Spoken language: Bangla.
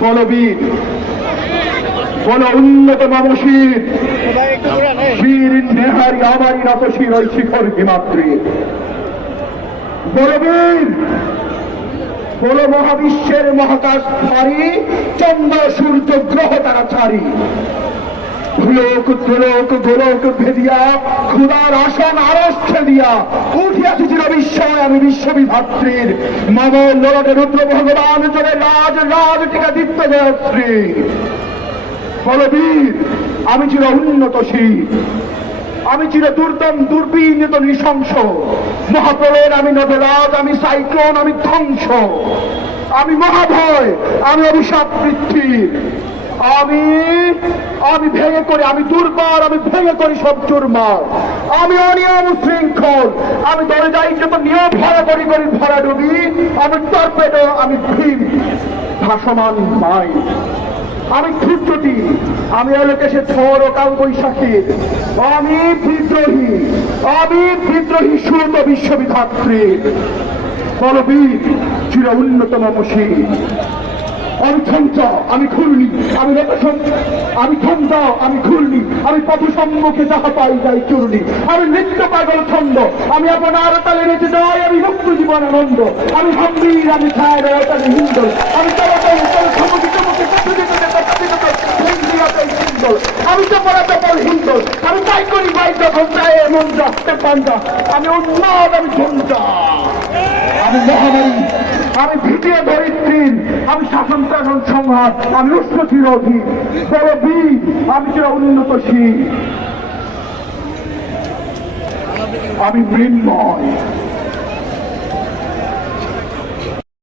বলবীর, বল উন্নত মানসীর, বীর ওই শিখর বলবীর, বল মহাবিশ্বের মহাকাশ ছাড়ি চন্দ্র সূর্য গ্রহ তারা ছাড়ি। ভুলোক ত্রলোক গোলক ভেদিয়া খুদার আসন আরস্থে দিয়া উঠিয়াছি চির বিস্ময় আমি বিশ্ববিধাত্রীর। মম লড়ে রুদ্র ভগবান জনে রাজ রাজ টিকা দীপ্ত জয়শ্রী। বলবীর আমি চির উন্নতশীল আমি চির দুর্দম, দুর্বিনীত নৃশংস। মহাপ্রলয়ের আমি নদরাজ আমি সাইক্লোন, আমি ধ্বংস। আমি মহাভয়, আমি অভিশাপ পৃথিবীর। আমি আমি ভেঙে করি, আমি দুর্বার, আমি ভেঙে করি সব চুরমার। আমি অনিয়ম শৃঙ্খল আমি দলে যাই যত নিয়ম ভরা করি করি ভরা ডুবি। আমি টর্পেডো, আমি ভীম, ভাসমান মাই। আমি ক্ষুদ্রটি আমি এলাকাশে ঝড় ও কাল বৈশাখীর আমি বিদ্রোহী আমি বিদ্রোহী সুরত বিশ্ববিধাত্রী। বলবীর, চির উন্নতম মসি আমি ছন্দ আমি খুলনি আমি আমি ছন্দ আমি খুলনি আমি পথ সম্মুখে যাহা পাই যাই চুরনি আমি নৃত্য পাগল ছন্দ আমি আপনার তালে নেচে যাই আমি মুক্ত জীবন আনন্দ আমি ভাম্বির আমি ছায় হিন্দল আমি চমকে আমি তো পড়া চপল হিন্দল আমি তাই করি বাই যখন চাই এমন রক্তে পাঞ্জা আমি উন্মাদ আমি ঝঞ্ঝা আমি মহামারী আমি ভীতীয় ধরিত্রীর আমি শাসন শাসন সংহার আমি উষ্ণ চিরধী বড় বীর আমি চির উন্নতশীল। আমি মৃন্ময়।